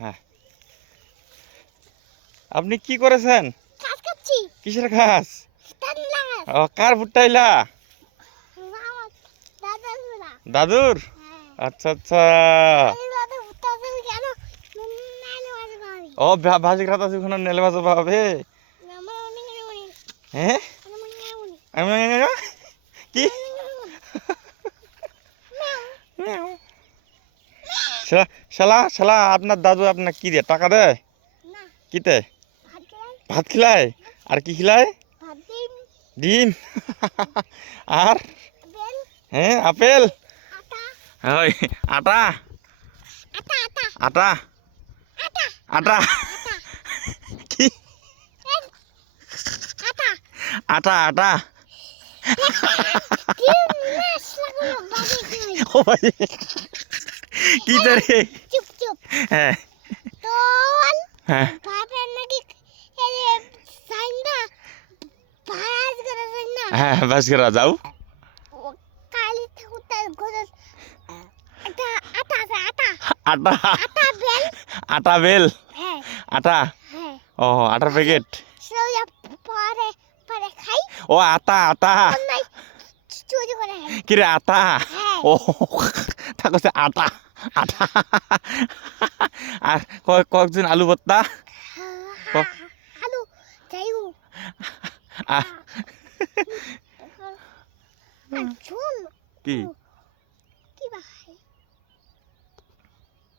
হ্যাঁ, আপনি কি করেছেন? কাজ করছি। কিসের কাজ? ঠান্ডা গাছ। ও, কার ভুট্টাইলা? আমার দাদার গুড়া। দাদুর? হ্যাঁ। আচ্ছা আচ্ছা। দাদুর দাদু ভুট্টা আছে কেন? নানু আছে ভাবি। ও, ভাজি খাতা আছে ওখানে নেলে ভাজা পাবে। আমার মনে মনে হ্যাঁ, আমার মনে মনে কি? ম্যাও শালা শালা শালা, আপনার দাদু আপনার কি দেয়? টাকা দেয়? না কিতে? ভাত খেলাই ভাত খিলায়? আর কি খিলায়? ভাত দিন ডিম? আর? বেল হ্যাঁ, আপেল? আটা ওই আটা? আটা আটা আটা? আটা আটা? আটা কি? আটা আটা আটা? ডিম মাছ লাগানো বাজে খাই ও ভাই, কি রে? চুপ চুপ হ্যাঁ তোল হ্যাঁ ভাতের নাকি এই সাইন্দা ভাজ করে সাইন্দা হ্যাঁ, বাস করা যাও। কালি ঠাকুরটার ঘরে আটা আটা আছে আটা আটা? আটা বেল আটা বেল? হ্যাঁ আটা? হ্যাঁ ও, আটার প্যাকেট? সোজা পরে পরে খাই ও, আটা আটা। অন্যায় চুরি করে খাই কি রে, আটা? হ্যাঁ ও, তা কছে আটা আটা। আর কয়েকজন আলু ভর্তা? আলু যাইও আহ, আর ঝোল কি? কি বা